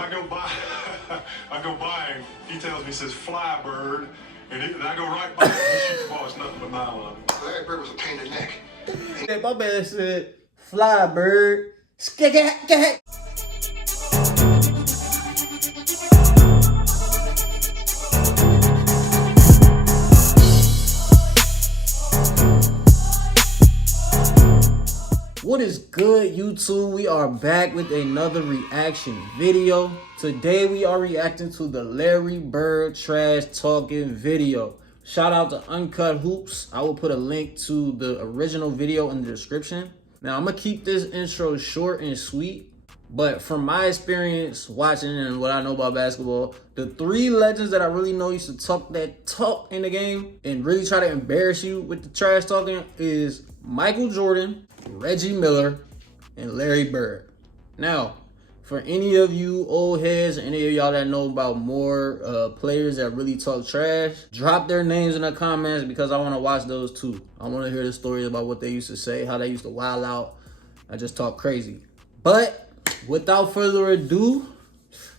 I go by, I go by him. He tells me, he says, "Fly, bird," and I go right by him. He shoots the ball. It's nothing but nylon. Larry Bird was a pain in the neck. Hey, my man said, "Fly, bird." Skag. What is good, YouTube? We are back with another reaction video. Today we are reacting to the Larry Bird trash talking video. Shout out to Uncut Hoops. I will put a link to the original video in the description. Now I'm gonna keep this intro short and sweet, but from my experience watching and what I know about basketball, the three legends that I really know used to talk that talk in the game and really try to embarrass you with the trash talking is Michael Jordan, Reggie Miller, and Larry Bird. Now, for any of you old heads, any of y'all that know about more players that really talk trash, drop their names in the comments because I want to watch those too. I want to hear the stories about what they used to say, how they used to wild out. I just talk crazy. But without further ado,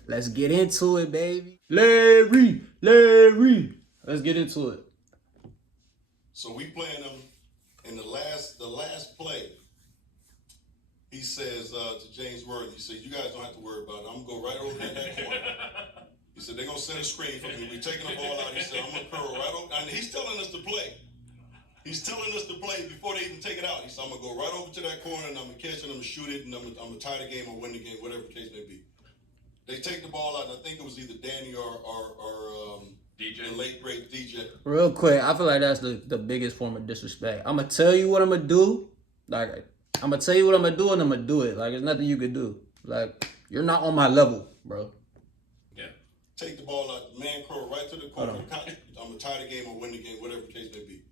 let's get into it, baby. Larry, let's get into it. So we playing them in the last play. He says to James Worthy, he said, "You guys don't have to worry about it. I'm gonna go right over in that corner." He said, "They're gonna set a screen for me. We're taking the ball out." He said, "I'm gonna curl right over," and he's telling us to play. He's telling us to play before they even take it out. He said, "I'm gonna go right over to that corner and I'm gonna catch it, I'm gonna shoot it, and I'm gonna tie the game or win the game, whatever the case may be." They take the ball out, and I think it was either Danny or DJ, the late great DJ. Real quick, I feel like that's the biggest form of disrespect. I'm gonna tell you what I'm gonna do. Like, I'm gonna tell you what I'm gonna do, and I'm gonna do it. Like, there's nothing you can do. Like, you're not on my level, bro. Yeah. Take the ball out, man curl right to the corner. I'm gonna tie the game or win the game, whatever the case may be.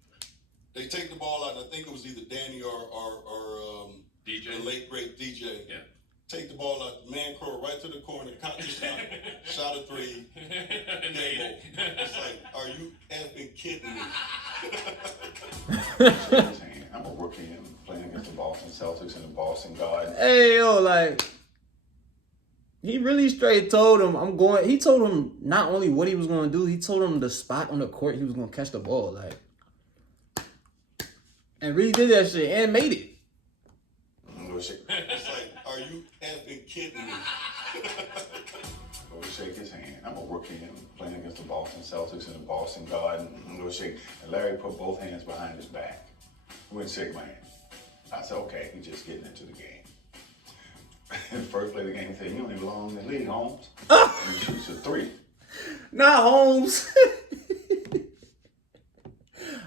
They take the ball out, and I think it was either Danny or DJ, the late great DJ. Yeah. Take the ball out, man curl right to the corner, caught the shot a three, game over. It's like, are you effing kidding me? I'm a rookie and playing against the Boston Celtics and the Boston Garden. Hey, yo, like, he really straight told him, he told him not only what he was going to do, he told him the spot on the court he was going to catch the ball, like, and really did that shit and made it. It's like, are you effing kidding me? Go to shake his hand. I'm a rookie and playing against the Boston Celtics in the Boston Garden. Go shake. And Larry put both hands behind his back. He wouldn't shake my hand. I said, okay, he's just getting into the game. In the first play of the game, he said, "You don't even belong in the league, Holmes." And he shoots a three. Not Holmes.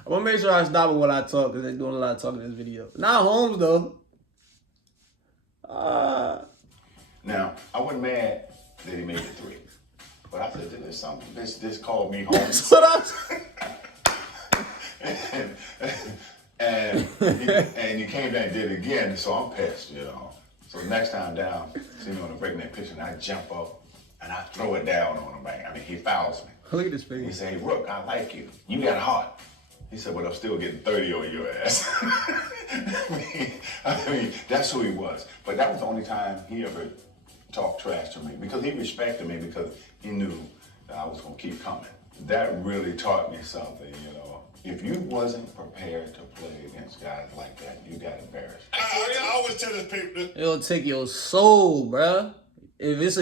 I'm gonna make sure I stop it when I talk because they're doing a lot of talking in this video. Not Holmes though. Now, I wasn't mad that he made the three, but I said, "This is something. This called me home." That's what and you came down and did it again, so I'm pissed, you know. So next time down, see me on the breakneck pitch, and I jump up and I throw it down on him, man. I mean, he fouls me. Look at this face. He said, "Hey, Rook, I like you. You got heart." He said, "But I'm still getting 30 on your ass." I mean, that's who he was. But that was the only time he ever talked trash to me because he respected me because he knew that I was going to keep coming. That really taught me something, you know. If you wasn't prepared to play against guys like that, you got embarrassed. I always tell this people, It'll take your soul, bruh. If it's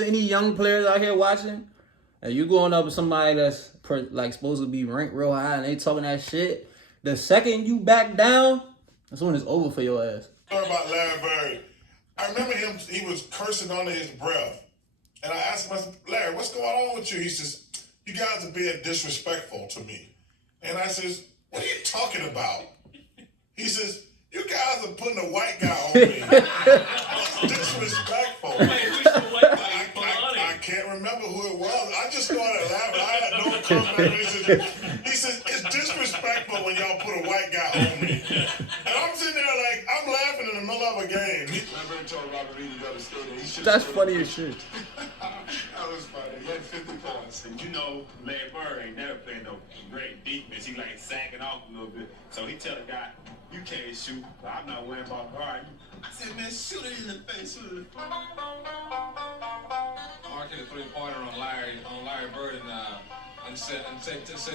any young players out here watching, and you going up with somebody that's like supposed to be ranked real high and they talking that shit, the second you back down, that's when it's over for your ass. Sorry about Larry Bird. I remember him, he was cursing under his breath. And I asked him, I said, "Larry, what's going on with you?" He says, "You guys are being disrespectful to me." And I says, "What are you talking about?" He says, "You guys are putting a white guy on me." That's disrespectful. I can't remember who it was. I just started laughing. I had no comment. He says, "It's disrespectful when y'all put a white guy on me." And I'm sitting there like, I'm laughing in the middle of a game. That's funny as shit. That was funny. He had 50 points. And you know, Larry Bird ain't never playing no great defense. He like sagging off a little bit. So he tell the guy, "You can't shoot, but I'm not worrying about guarding." I said, "Man, shoot it in the face, shoot it in the face." and said,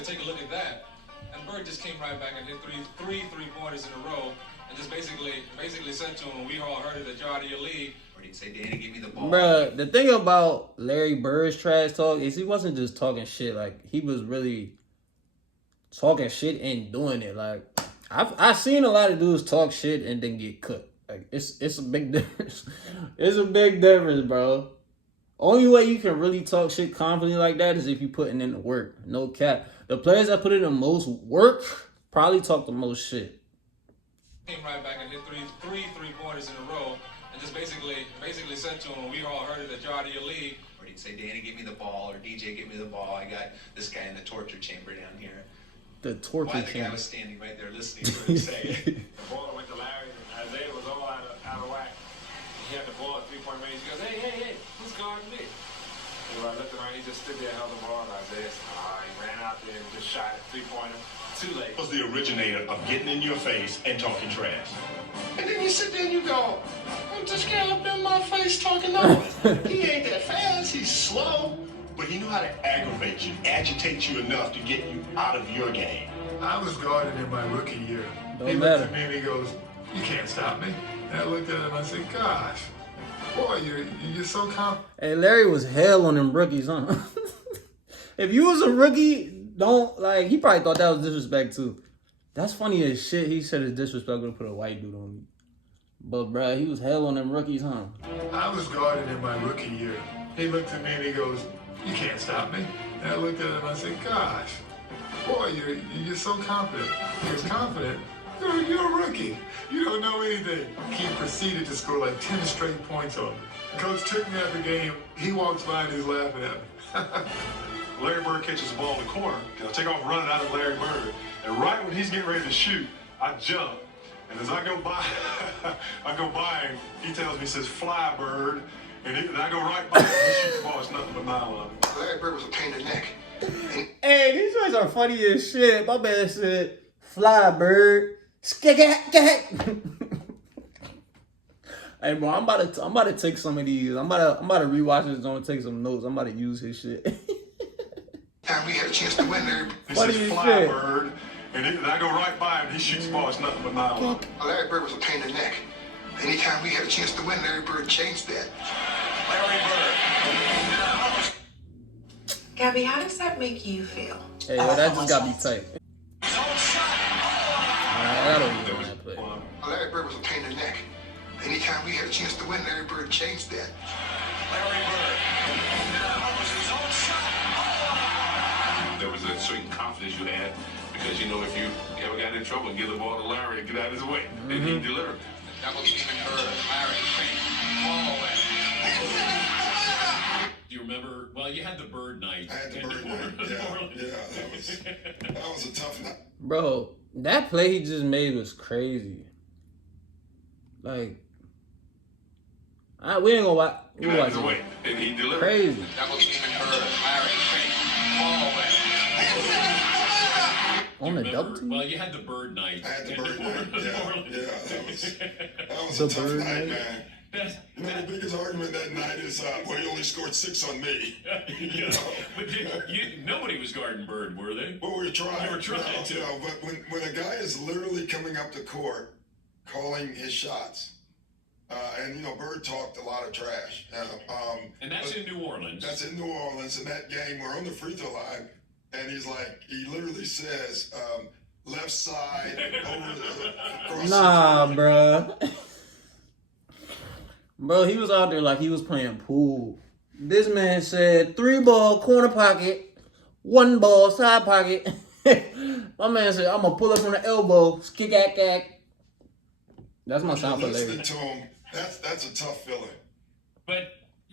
take a look at that. And Bird just came right back and hit three three-pointers in a row, and just basically said to him, we all heard it that you're out of your league. Or he'd say, Danny, give me the ball. Bruh, the thing about Larry Bird's trash talk is he wasn't just talking shit. Like, he was really talking shit and doing it. Like, I've seen a lot of dudes talk shit and then get cooked. Like, it's a big difference. It's a big difference, bro. Only way you can really talk shit confidently like that is if you putting in the work. No cap. The players that put in the most work probably talk the most shit. Came right back and hit three-pointers in a row, and just basically said to him, we all heard it that you're out of your league. Or he'd say, Danny, give me the ball, or DJ, give me the ball. I got this guy in the torture chamber down here. The torture While the guy chamber. was standing right there listening to him say it. The ball went to Larry, and Isaiah was all out of whack. He had the ball at three-point range. He goes, hey, who's guarding me? And when I looked around, he just stood there, held the ball, and Isaiah said, he ran out there and just shot a three-pointer. Too late. Was the originator of getting in your face and talking trash. And then you sit there and you go, this guy up in my face talking noise. He ain't that fast, he's slow, but he knew how to aggravate you, agitate you enough to get you out of your game. I was guarding in my rookie year. Don't He matter. looked at me and he goes, you can't stop me. And I looked at him and I said, gosh, boy, you're so confident. Hey, Larry was hell on them rookies, huh? If you was a rookie, he probably thought that was disrespect too. That's funny as shit. He said it's disrespectful to put a white dude on me. But, bruh, he was hell on them rookies, huh? I was guarding in my rookie year. He looked at me and he goes, you can't stop me. And I looked at him and I said, gosh, boy, you're so confident. You're confident. You're a rookie. You don't know anything. He proceeded to score like 10 straight points on me. Coach took me out the game. He walks by and he's laughing at me. Larry Bird catches the ball in the corner. I take off running out of Larry Bird. And right when he's getting ready to shoot, I jump. And as I go by, and he tells me, he says, fly, Bird. And I go right by him. He shoots the ball. It's nothing but nylon. Larry Bird was a pain in the neck. Hey, these guys are funny as shit. My man said, fly, bird. Skagak. Hey, bro, I'm about to take some of these. I'm about to rewatch this and take some notes. I'm about to use his shit. Time we had a chance to win, Larry. He Funny says, as fly, shit. Bird. And I go right by him. He shoots the ball. It's nothing but nylon. Larry Bird was a pain in the neck. Anytime we had a chance to win, Larry Bird changed that. Larry Bird. Gabby, how does that make you feel? Hey, yo, that just got me tight. I don't even want that play. Larry Bird was a pain in the neck. Anytime we had a chance to win, Larry Bird changed that. Larry Bird. There was a certain confidence you had because, you know, if you ever got in trouble and give the ball to Larry and get out of his way, and he delivered. Double teaming Bird. Larry, all away. Do you remember? Well, you had the Bird night. I had the Bird night. That was a tough night. Bro, that play he just made was crazy. Like, we ain't gonna watch. Get out of his way, and he delivered. Crazy. Double teaming Bird. Larry, all away. On the double team? Well, you had the Bird night. I had the Bird night. That was The a tough Bird night, night? man. You know, the biggest argument that night is, well, he only scored 6 on me. Yeah. But nobody was guarding Bird, were they? But we were trying. You were trying to. But when a guy is literally coming up the court, calling his shots, and, you know, Bird talked a lot of trash. And that's in New Orleans. That's in New Orleans. In that game, we're on the free throw line, and he's like, he literally says, left side, across Nah, bruh. Bro, he was out there like he was playing pool. This man said 3 ball, corner pocket, 1 ball, side pocket. My man said, I'm going to pull up from the elbow, skig-ack-ack. That's my sound for listening Larry. to him, that's a tough feeling. But,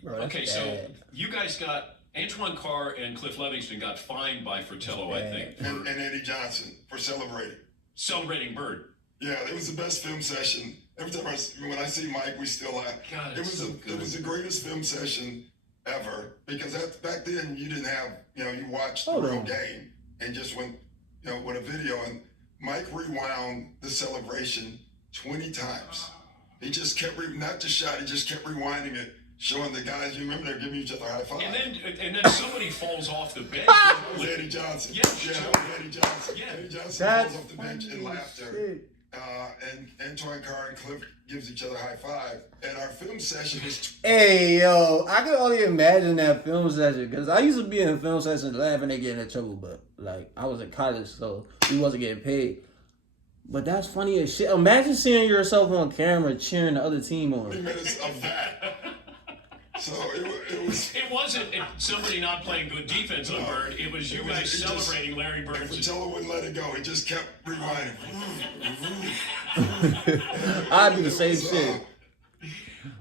Bro, that's okay, bad. so you guys got, Antoine Carr and Cliff Livingston got fined by Fratello, I think, for And Eddie Johnson for celebrating. celebrating Bird. Yeah, it was the best film session. Every time when I see Mike, we still laugh. God, It it's was so it good. was the greatest film session ever because back then you didn't have, you know, you watched the Hold real on. game and just went, you know, with a video, and Mike rewound the celebration 20 times. He just kept not just shot, he just kept rewinding it, showing the guys, you remember they're giving each other a high five. And then somebody falls off the bench. It was Eddie Johnson. Yeah, Eddie Johnson. Yeah. Eddie Johnson falls off the bench in laughter. And Antoine Carr and Cliff gives each other a high five. And our film session was... Hey, yo, I can only imagine that film session because I used to be in film sessions laughing at getting in trouble, but like I was in college, so we wasn't getting paid. But that's funny as shit. Imagine seeing yourself on camera cheering the other team on. 3 minutes of that. So it was... It wasn't somebody not playing good defense on Bird. It was you guys celebrating Larry Bird. Fratello wouldn't let it go. He just kept rewinding. I'd do the same shit.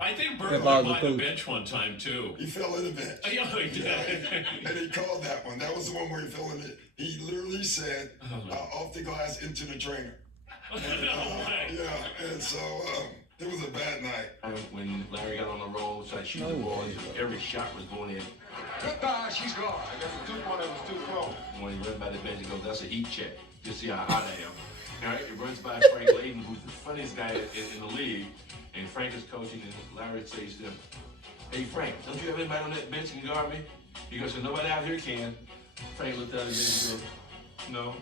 I think Bird went by the bench one time, too. He fell in the bench. Yeah, he did. And he called that one. That was the one where he fell in it. He literally said, off the glass into the trainer. And so it was a bad night. When Larry got on the roll, so I shoot the ball, every shot was going in. She's gone. I guess the 2-pointer was too close. When he ran by the bench, he goes, that's a heat check. Just see how hot I am. All right, it runs by Frank Layden, who's the funniest guy in the league. And Frank is coaching, and Larry says to him, hey, Frank, don't you have anybody on that bench that can guard me? He goes, so nobody out here can. Frank looked at him and goes, no.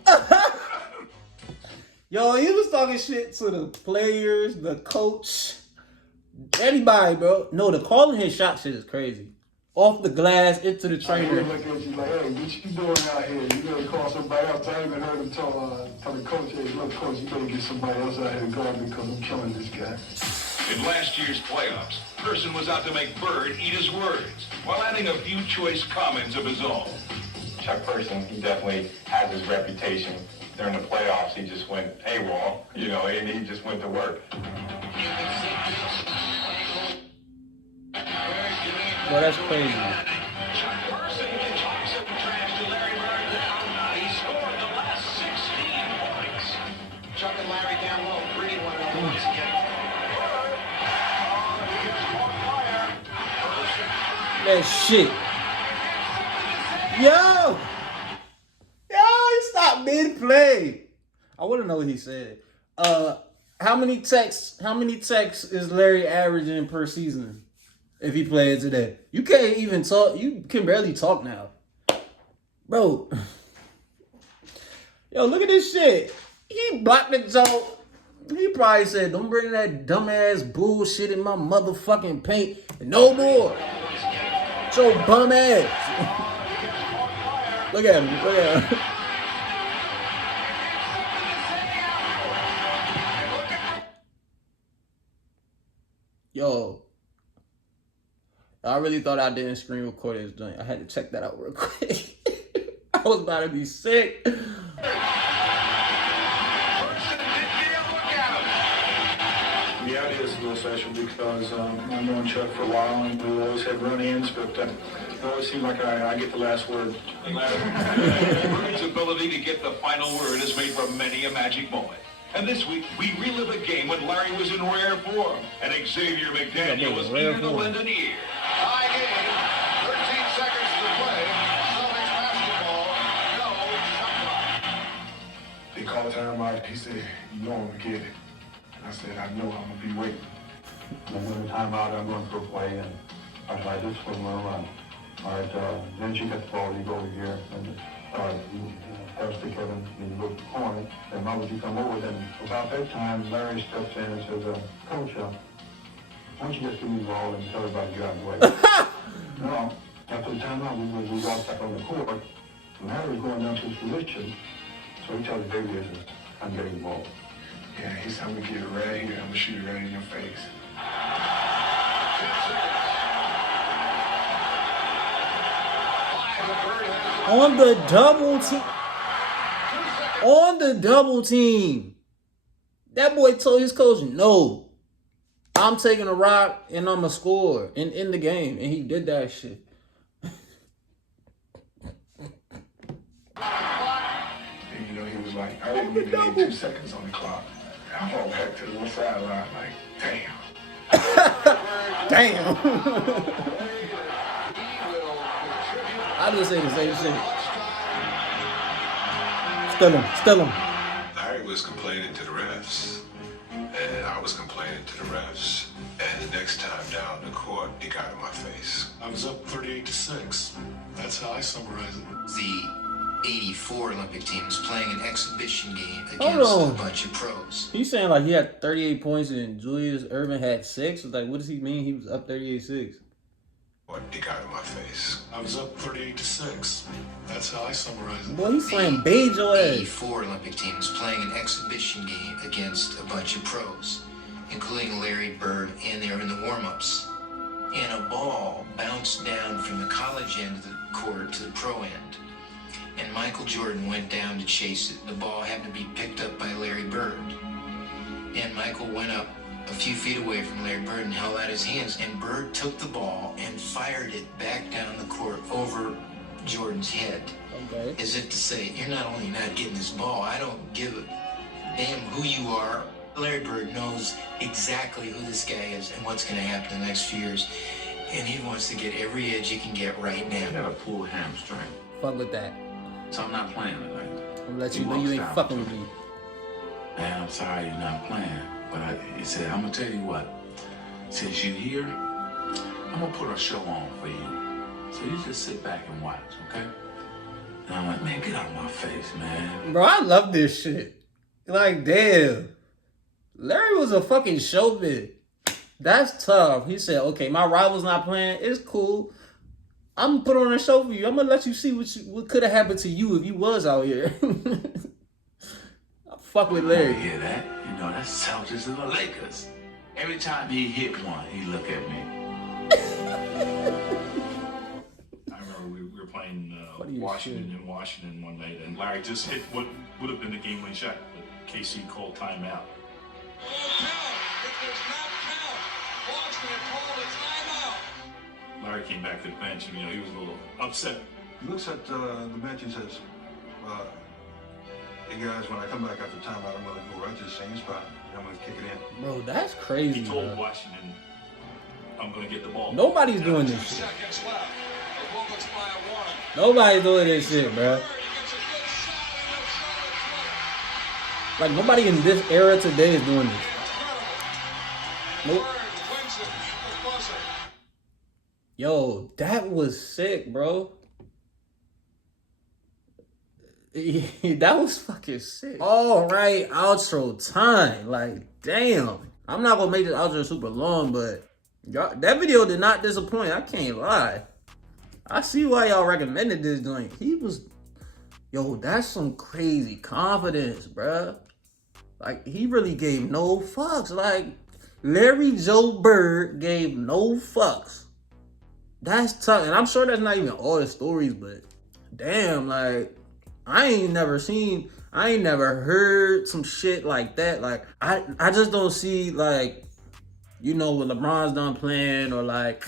Yo, he was talking shit to the players, the coach, anybody, bro. No, the calling his shot shit is crazy. Off the glass, into the trainer. I look at you like, hey, what you doing out here? You better call somebody else. I even heard him tell the coach, hey, look, coach, you better get somebody else out here to guard me because I'm killing this guy. In last year's playoffs, Person was out to make Bird eat his words while adding a few choice comments of his own. Chuck Person, he definitely has his reputation. During the playoffs, he just went AWOL, and he just went to work. Well, that's crazy. Chuck Person talks some trash to Larry Bird now. He scored the last 16 points. Chuck and Larry down low, 3-1 once again. That shit. Yo, he stopped mid-play. I want to know what he said. How many texts is Larry averaging per season if he plays today? You can't even talk. You can barely talk now. Bro. Yo, look at this shit. He blocked the joke. He probably said, don't bring that dumbass bullshit in my motherfucking paint. No more. Your bum ass. Look at him. Look at him. Yo. I really thought I didn't screen record his joint. I had to check that out real quick. I was about to be sick. Yeah, it is a little special because I've known Chuck for a while and we always had run-ins, but it always seemed like I get the last word. Bird's ability to get the final word has made for many a magic moment. And this week, we relive a game when Larry was in rare form and Xavier McDaniel was eager to lend an ear. High game, 13 seconds to play. Celtics basketball, no shot clock. They called timeout. He said, you know I'm going to get it. And I said, I know I'm going to be waiting. And when the timeout, I'm going to throw play in. I was like, this is what I'm going to run. All right, then you get the ball, you go over here, and you pass to Kevin, and you go to the corner, and why would you come over? Then about that time, Larry steps in and says, Coach, why don't you just give me the ball and tell everybody to get out of the way? No, after the timeout, we walked back on the court, and Larry was going down to his position, so he tells Xavier, I'm getting the ball. Yeah, he said, I'm going to get it right here, I'm going to shoot it right in your face. On the double team. On the double team. That boy told his coach, no. I'm taking a rock and I'm a score in the game. And he did that shit. And you know, he was like, I didn't even need 2 seconds on the clock. I walked back to the one sideline like, damn. Damn. I just say the same shit. Still him. Larry was complaining to the refs, and I was complaining to the refs. And the next time down the court, he got in my 6. That's how I summarize it. The 84 Olympic team is playing an exhibition game Hold against on. a bunch of pros. He's saying like he had 38 points and Julius Erving had 6. Like, what does he mean? He was up 38-6. Boy, dick out of my face. I was up 38-6. That's how I summarize it. Boy, he's slaying Beige your ass. 84 Olympic team is playing an exhibition game against a bunch of pros, including Larry Bird, and they're in the warm-ups. And a ball bounced down from the college end of the court to the pro end. And Michael Jordan went down to chase it. The ball happened to be picked up by Larry Bird. And Michael went up a few feet away from Larry Bird and held out his hands. And Bird took the ball and fired it back down the court over Jordan's head. Okay. As if to say, you're not only not getting this ball, I don't give a damn who you are. Larry Bird knows exactly who this guy is and what's going to happen in the next few years. And he wants to get every edge he can get right now. I got a pulled hamstring, Fuck with that. so I'm not playing tonight. I'm gonna let you know you ain't fucking with me. Man, I'm sorry you're not playing, but he said, I'm gonna tell you what. Since you're here, I'm gonna put a show on for you. So you just sit back and watch, okay? And I'm like, man, get out of my face, man. Bro, I love this shit. Like, damn. Larry was a fucking showman. That's tough. He said, okay, my rival's not playing. It's cool. I'm gonna put on a show for you. I'm gonna let you see what could have happened to you if you was out here. I fuck with Larry. You hear that? You know, that's Celtics and the Lakers. Every time he hit one, he look at me. I remember we were playing you Washington in Washington one night, and Larry just hit what would have been the game-winning shot, but KC called timeout. Larry came back to the bench, and he was a little upset. He looks at the bench and says, hey guys, when I come back after timeout, I'm going to go right to the same spot. And I'm going to kick it in. Bro, that's crazy. He told bro. Washington, I'm going to get the ball. Nobody's doing this shit. Nobody's doing this shit, bro. Like, nobody in this era today is doing this. Nope. Yo, that was sick, bro. That was fucking sick. All right, outro time. Like, damn. I'm not gonna make this outro super long, but that video did not disappoint. I can't lie. I see why y'all recommended this joint. He was, yo, that's some crazy confidence, bruh. Like, he really gave no fucks. Like, Larry Joe Bird gave no fucks. That's tough. And I'm sure that's not even all the stories, but damn, like, I ain't never heard some shit like that. Like, I just don't see, like, when LeBron's done playing, or like,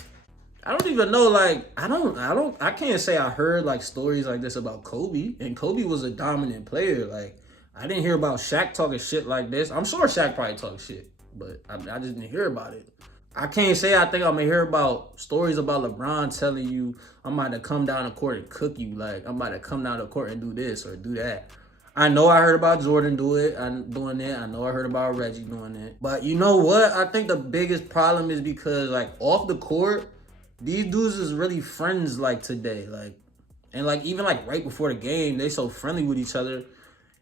I don't even know, like, I can't say I heard like stories like this about Kobe. And Kobe was a dominant player. Like, I didn't hear about Shaq talking shit like this. I'm sure Shaq probably talks shit, but I just didn't hear about it. I can't say I think I'm gonna hear about stories about LeBron telling you, I'm about to come down the court and cook you. Like, I'm about to come down the court and do this or do that. I know I heard about Jordan doing it. I know I heard about Reggie doing it. But you know what? I think the biggest problem is because, like, off the court, these dudes is really friends, like, today. Like, and like, even like right before the game, they so friendly with each other.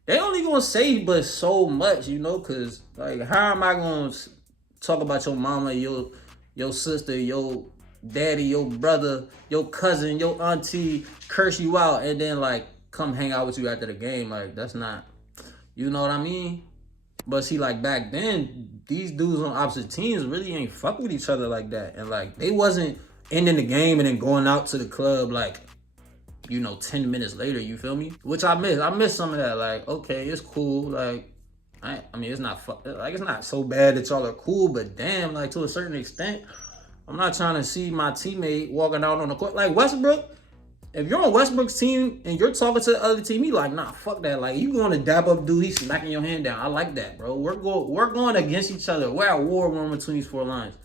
They only gonna say but so much, cause like, how am I gonna talk about your mama, your sister, your daddy, your brother, your cousin, your auntie, curse you out, and then like come hang out with you after the game? Like, that's not, you know what I mean? But see, like, back then, these dudes on opposite teams really ain't fuck with each other like that. And like, they wasn't ending the game and then going out to the club like, 10 minutes later, you feel me? Which I miss. I miss some of that. Like, okay, it's cool. Like, I mean, it's not it's not so bad that y'all are cool, but damn, like, to a certain extent, I'm not trying to see my teammate walking out on the court. Like, Westbrook, if you're on Westbrook's team and you're talking to the other team, he like, nah, fuck that. Like, you going to dap up dude, he's smacking your hand down. I like that, bro. We're going against each other. We're at war one between these four lines.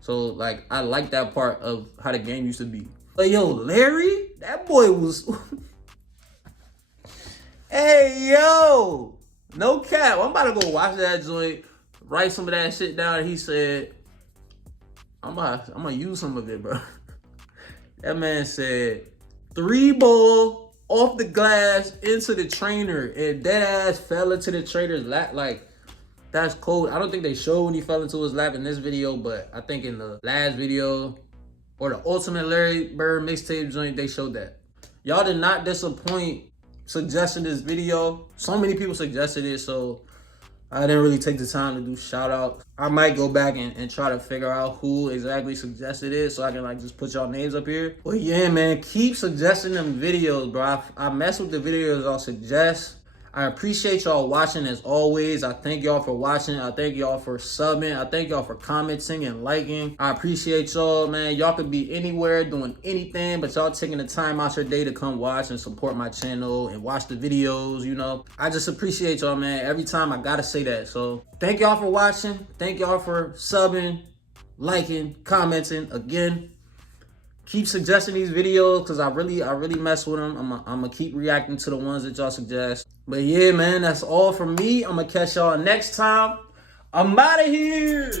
So, like, I like that part of how the game used to be. But yo, Larry, that boy was... Hey, yo! No cap. I'm about to go watch that joint, write some of that shit down. He said, I'm gonna use some of it, bro. That man said 3 ball off the glass into the trainer and dead ass fell into the trainer's lap. Like, that's cold. I don't think they showed when he fell into his lap in this video, but I think in the last video or the Ultimate Larry Bird mixtape joint, they showed that. Y'all did not disappoint suggesting this video. So many people suggested it, so I didn't really take the time to do shout outs. I might go back and try to figure out who exactly suggested it so I can like just put y'all names up here. But yeah, man, keep suggesting them videos, bro. I mess with the videos y'all suggest. I appreciate y'all watching as always. I thank y'all for watching. I thank y'all for subbing. I thank y'all for commenting and liking. I appreciate y'all, man. Y'all could be anywhere doing anything, but y'all taking the time out your day to come watch and support my channel and watch the videos, you know. I just appreciate y'all, man. Every time I gotta say that. So thank y'all for watching. Thank y'all for subbing, liking, commenting. Again, keep suggesting these videos because I really mess with them. I'm gonna keep reacting to the ones that y'all suggest. But yeah, man, that's all from me. I'm gonna catch y'all next time. I'm out of here.